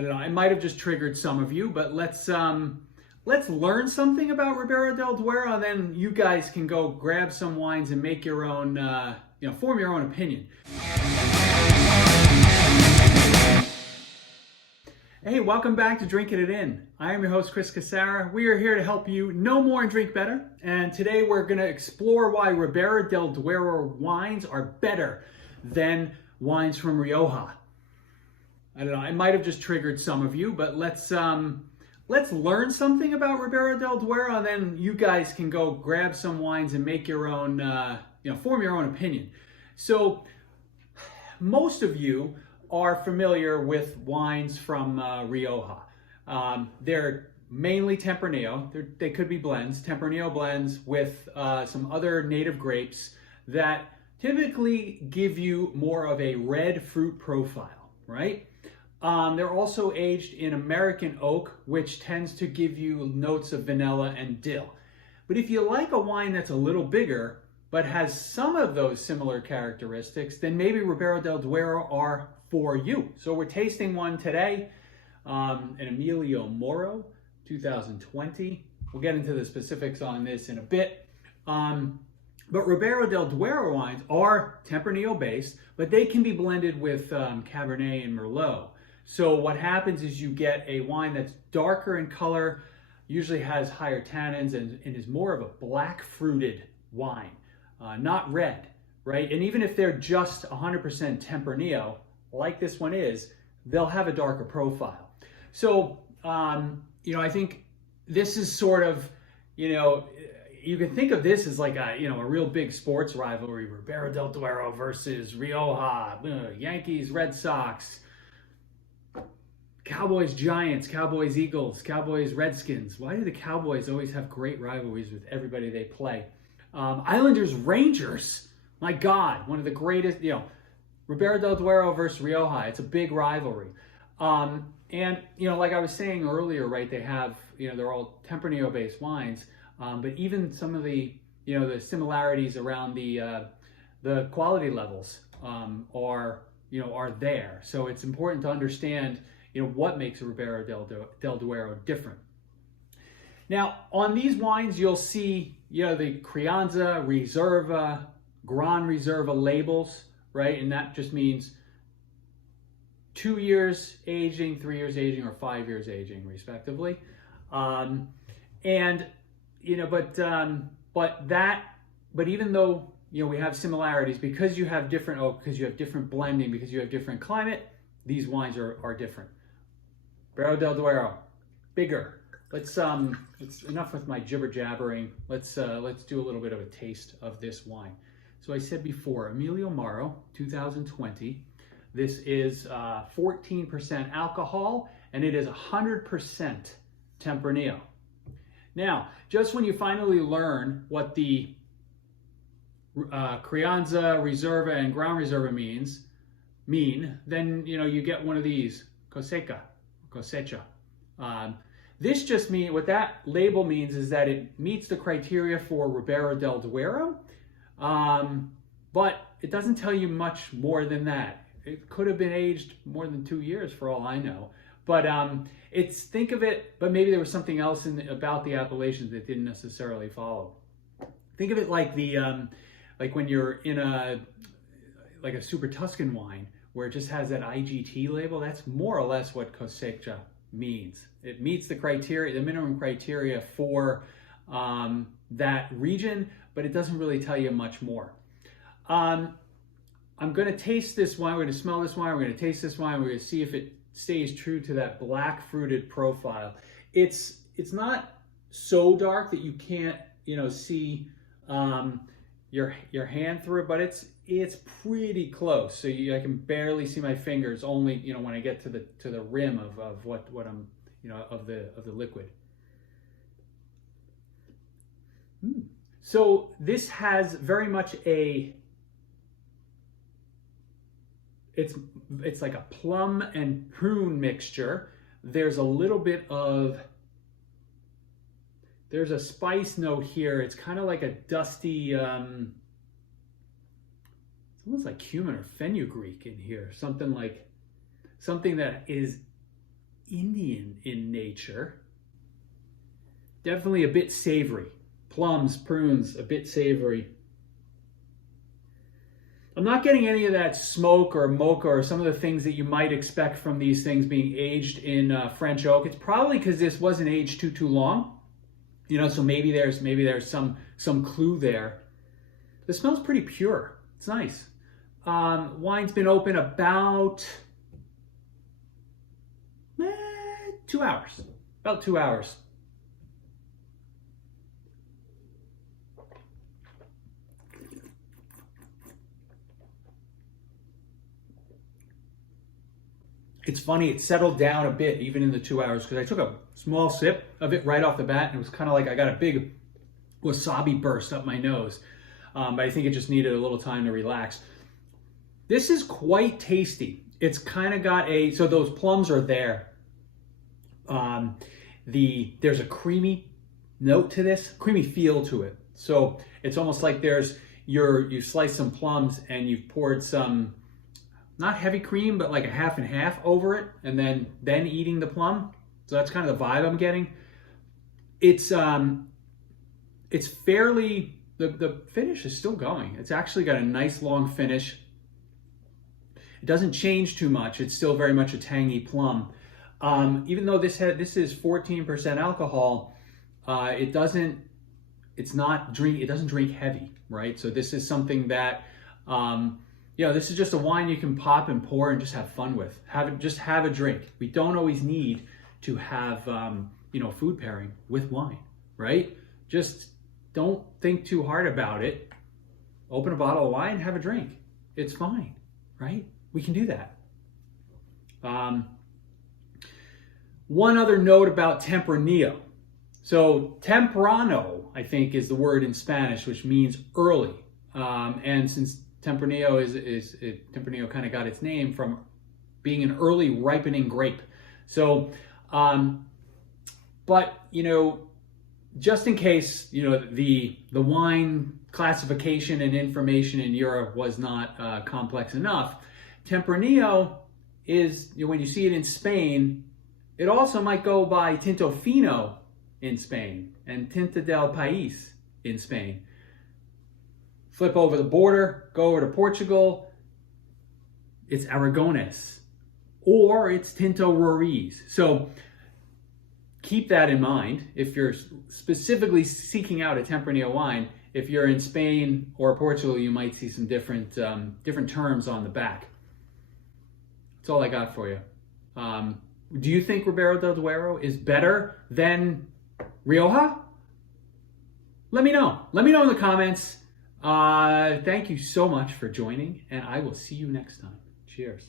I don't know, it might have just triggered some of you, but let's learn something about Ribero del Duero, and then you guys can go grab some wines and make your own, form your own opinion. Hey, welcome back to Drinking It In. I am your host, Chris Casara. We are here to help you know more and drink better. And today we're going to explore why Ribero del Duero wines are better than wines from Rioja. I don't know, it might have just triggered some of you, but let's learn something about Ribero del Duero, and then you guys can go grab some wines and make your own, form your own opinion. So most of you are familiar with wines from Rioja. They're mainly Tempranillo. They could be blends, Tempranillo blends with some other native grapes that typically give you more of a red fruit profile, right? They're also aged in American oak, which tends to give you notes of vanilla and dill. But if you like a wine that's a little bigger, but has some of those similar characteristics, then maybe Ribero del Duero are for you. So we're tasting one today, an Emilio Moro, 2020. We'll get into the specifics on this in a bit. But Ribero del Duero wines are Tempranillo based, but they can be blended with Cabernet and Merlot. So what happens is you get a wine that's darker in color, usually has higher tannins, and is more of a black fruited wine, not red, right? And even if they're just 100% Tempranillo, like this one is, they'll have a darker profile. So, I think this is sort of, you can think of this as like a real big sports rivalry, Ribero del Duero versus Rioja, Yankees, Red Sox, Cowboys, Giants, Cowboys, Eagles, Cowboys, Redskins. Why do the Cowboys always have great rivalries with everybody they play? Islanders, Rangers. My God, one of the greatest, Ribero del Duero versus Rioja. It's a big rivalry. Like I was saying earlier, right, they have, they're all Tempranillo based wines, but even some of the, the similarities around the quality levels are there. So it's important to understand, what makes a Ribero del Duero different. Now, on these wines, you'll see, the Crianza, Reserva, Gran Reserva labels, right? And that just means 2 years aging, 3 years aging, or 5 years aging, respectively. But even though, we have similarities, because you have different oak, because you have different blending, because you have different climate, these wines are different. Ribero del Duero, bigger. Let's enough with my jibber jabbering. Let's do a little bit of a taste of this wine. So I said before, Emilio Moro, 2020. This is 14% alcohol, and it is 100% Tempranillo. Now, just when you finally learn what the Crianza, Reserva, and Gran Reserva mean, then you get one of these, cosecha. This just means, what that label means is that it meets the criteria for Ribero del Duero, but it doesn't tell you much more than that. It could have been aged more than 2 years for all I know. But think of it, but maybe there was something else about the appellations that didn't necessarily follow. Think of it like like when you're in a Super Tuscan wine, where it just has that IGT label. That's more or less what cosecha means. It meets the criteria, the minimum criteria for that region, but it doesn't really tell you much more. I'm going to taste this wine. We're going to smell this wine. We're going to taste this wine. We're going to see if it stays true to that black fruited profile. It's not so dark that you can't see your hand through it, but it's pretty close. So I can barely see my fingers. Only when I get to the rim of what I'm of the liquid. So this has very much it's like a plum and prune mixture. There's a little bit of, there's a spice note here. It's kind of like a dusty, it's almost like cumin or fenugreek in here. Something that is Indian in nature. Definitely a bit savory. Plums, prunes, a bit savory. I'm not getting any of that smoke or mocha or some of the things that you might expect from these things being aged in French oak. It's probably because this wasn't aged too long. You know, so maybe there's some clue there. It smells pretty pure. It's nice. Wine's been open about 2 hours. About 2 hours. It's funny, it settled down a bit even in the 2 hours because I took a small sip of it right off the bat and it was kind of like I got a big wasabi burst up my nose. But I think it just needed a little time to relax. This is quite tasty. It's kind of got so those plums are there. There's a creamy note to this, creamy feel to it. So it's almost like you slice some plums and you've poured some, not heavy cream, but like a half and half over it, and then eating the plum. So that's kind of the vibe I'm getting. It's fairly, the finish is still going. It's actually got a nice long finish. It doesn't change too much. It's still very much a tangy plum. Even though this is 14% alcohol, it doesn't drink heavy, right? So this is something that, this is just a wine you can pop and pour and just have fun with. Just have a drink. We don't always need to have, food pairing with wine, right? Just don't think too hard about it. Open a bottle of wine, have a drink. It's fine, right? We can do that. One other note about Tempranillo. So temprano, I think, is the word in Spanish, which means early. And since Tempranillo Tempranillo kind of got its name from being an early ripening grape. So, but just in case the wine classification and information in Europe was not complex enough, Tempranillo is, when you see it in Spain, it also might go by Tinto Fino in Spain and Tinta del País in Spain. Flip over the border, go over to Portugal, it's Aragonés, or it's Tinto Roriz. So keep that in mind if you're specifically seeking out a Tempranillo wine. If you're in Spain or Portugal, you might see some different terms on the back. That's all I got for you. Do you think Ribero del Duero is better than Rioja? Let me know. Let me know in the comments. Thank you so much for joining, and I will see you next time. Cheers.